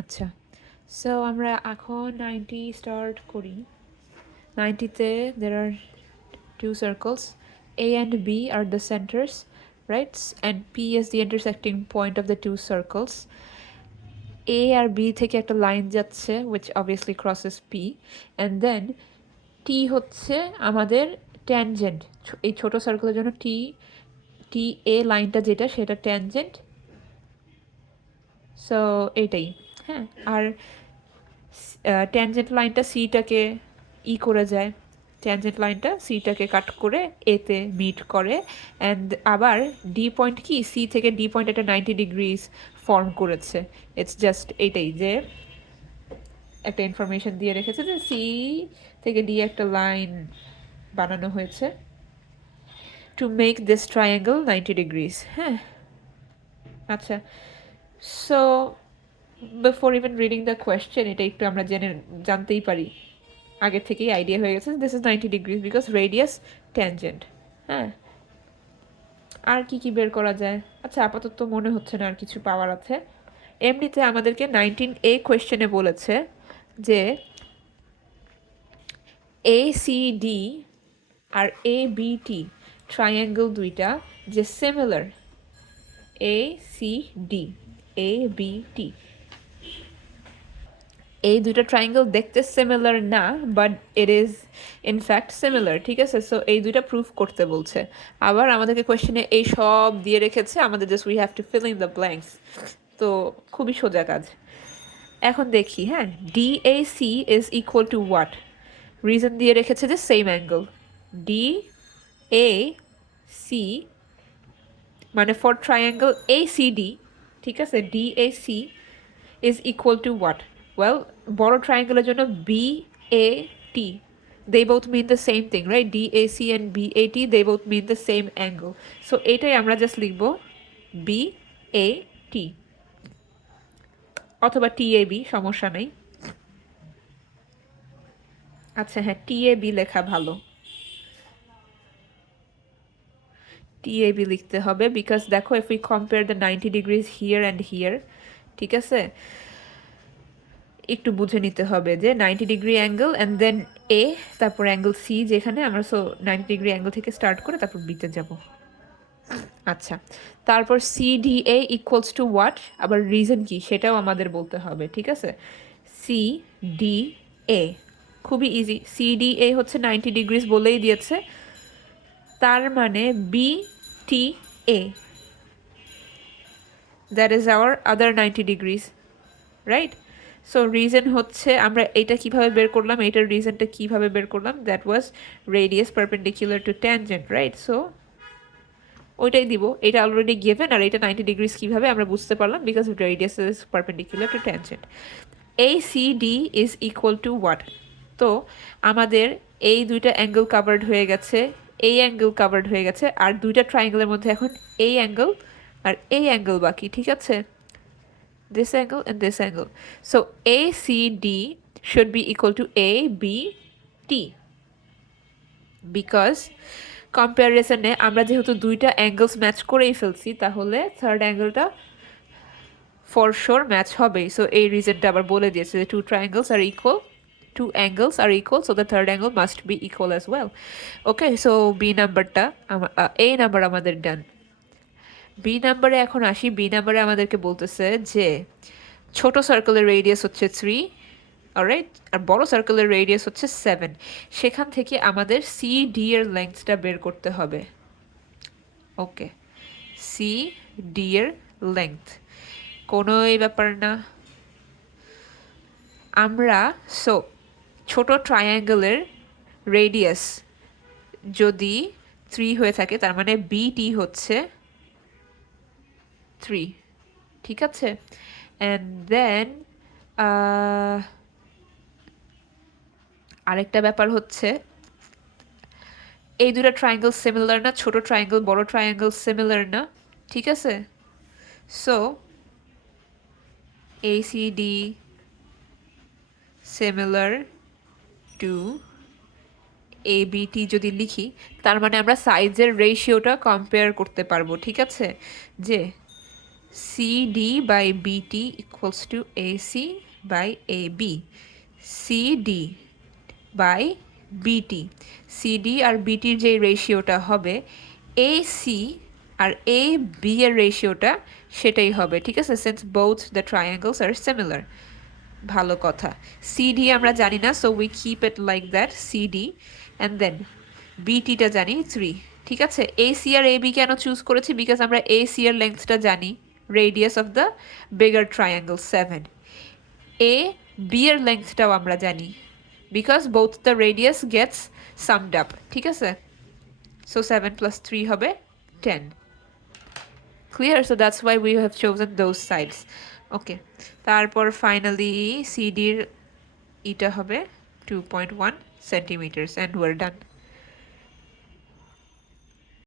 আচ্ছা, সো আমরা এখন 90 স্টার্ট করি। 90-তে there are two circles. A and B are the centers, right? And P is the intersecting point of the two circles. A R B থেকে একটা line যাচ্ছে which obviously crosses P, and then T হচ্ছে আমাদের tangent. এই ছোট সার্কেলের জন্য টি এ লাইনটা যেটা সেটা ট্যানজেন্ট। সো এটাই। হ্যাঁ, আর ট্যানজেন্ট লাইনটা সিটাকে করে যায়, ট্যানজেন্ট লাইনটা সিটাকে কাট করে এতে মিট করে। অ্যান্ড আবার ডি পয়েন্ট কি, সি থেকে ডি পয়েন্ট একটা 90 ডিগ্রিজ ফর্ম করেছে। ইটস জাস্ট এইটাই যে একটা ইনফরমেশন দিয়ে রেখেছে যে সি থেকে ডি একটা লাইন বানানো হয়েছে to make this triangle 90 degrees. হ্যাঁ, আচ্ছা, so before even reading the question এটা একটু আমরা জানতেই পারি, আগের থেকেই আইডিয়া হয়ে গেছে this is 90 degrees because radius tangent. হ্যাঁ, আর কি কি বের করা যায়? আচ্ছা, আপাতত মনে হচ্ছে না আর কিছু পাওয়ার আছে। এমনিতে আমাদেরকে 19A কোয়েশ্চেনে বলেছে যে ACD আর ABT ট্রায়াঙ্গেল দুইটা যে সিমিলার, ACD ABT এই দুইটা ট্রায়াঙ্গেল দেখতে সিমিলার না, but it is in fact similar. ঠিক আছে, সো এই দুইটা প্রুফ করতে বলছে। আবার আমাদেরকে কোয়েশ্চেনে এই সব দিয়ে রেখেছে, আমাদের just we have to fill in the blanks. তো খুবই সোজা কাজ। এখন দেখি, হ্যাঁ, DAC is equal to what? Reason দিয়ে রেখেছে যে সেম অ্যাঙ্গেল DAC মানে ফর ট্রায়াঙ্গেল ACD। ঠিক আছে, DAC is equal to what? Well, বড় ট্রায়াঙ্গেলের জন্য BAT, they both mean the same thing, right? DAC and BAT, they both mean the same angle. So এটাই আমরা জাস্ট লিখব BAT অথবা TAB, সমস্যা নেই। আচ্ছা, হ্যাঁ, TAB লেখা ভালো, TAB লিখতে হবে বিকজ দেখো if we compare the 90 degrees here and here, ঠিক আছে, একটু বুঝে নিতে হবে যে 90 ডিগ্রি অ্যাঙ্গেল অ্যান্ড দেন এ, তারপর অ্যাঙ্গেল সি যেখানে আমরা, সো 90 ডিগ্রি অ্যাঙ্গেল থেকে স্টার্ট করে তারপর বিতে যাব। আচ্ছা, তারপর CDA ইকুয়ালস টু হোয়াট, আবার রিজন কি সেটাও আমাদের বলতে হবে। ঠিক আছে, CDA খুবই ইজি, CDA হচ্ছে 90 ডিগ্রিজ বলেই দিয়েছে, তার মানে BTA, that is our other 90 degrees, right? So reason হচ্ছে, আমরা এটা কিভাবে বের করলাম, এটার রিজনটা কিভাবে বের করলাম, that was radius perpendicular to tangent, right? So ওইটাই দিব, এটা অলরেডি গিভেন, আর এটা 90 ডিগ্রিজ কীভাবে আমরা বুঝতে পারলাম because radius is perpendicular to tangent. ACD is equal to what? তো আমাদের এই দুইটা অ্যাঙ্গেল কাভার্ড হয়ে গেছে, এই অ্যাঙ্গেল কাভার্ড হয়ে গেছে, আর দুইটা ট্রায়াঙ্গেলের মধ্যে এখন এই অ্যাঙ্গেল আর এই অ্যাঙ্গেল বাকি। ঠিক আছে, this angle and this angle. So ACD should be equal to ABT because কম্প্যারিজনে আমরা যেহেতু দুইটা অ্যাঙ্গেলস ম্যাচ করেই ফেলছি, তাহলে থার্ড অ্যাঙ্গেলটা ফর শিওর ম্যাচ হবেই। সো এই রিজনটা আবার বলে দিয়েছে যে two angles are equal, so the third angle must be equal as well. Okay, so B নাম্বারটা A নাম্বার আমাদের ডান। বি নাম্বারে এখন আসি। বি নাম্বারে আমাদেরকে বলতেছে যে ছোট সার্কেলের রেডিয়াস হচ্ছে 3, অলরাইট, আর বড় সার্কেলের রেডিয়াস হচ্ছে 7। সেখান থেকে আমাদের CD এর লেন্থটা বের করতে হবে। ওকে, CD এর লেন্থ কোনোই ব্যাপার না। আমরা ছোট ট্রায়াঙ্গেলের রেডিয়াস যদি 3 হয়ে থাকে, তার মানে BT হচ্ছে 3। ঠিক আছে, অ্যান্ড দেন আরেকটা ব্যাপার হচ্ছে এই দুটো ট্রায়াঙ্গেল সিমিলার না, ছোট ট্রায়াঙ্গেল বড় ট্রায়াঙ্গেল সিমিলার না। ঠিক আছে, so ACD similar to ABT যদি লিখি, তার মানে আমরা সাইজের রেশিওটা কম্পেয়ার করতে পারবো। ঠিক আছে, যে CD by BT equals to AC by AB. CD by BT. CD আর BTর যে রেশিওটা হবে AC আর AB এর রেশিওটা সেটাই হবে, ঠিক আছে, since both the triangles are similar. ভালো কথা। CD আমরা জানি না, so we keep it like that, CD, and then BTটা জানি 3, ঠিক আছে। AC আর AB কেন চুজ করেছি, বিকজ আমরা AC এর লেন্থটা জানি, radius of the bigger triangle 7, AB এর লেন্থটাও আমরা জানি, because both the radius gets summed up, ঠিক আছে। So 7 plus 3 হবে 10. Clear? So that's why we have chosen those sides. Okay. তারপর finally CD এর এটা হবে 2.1 centimeters and we're done.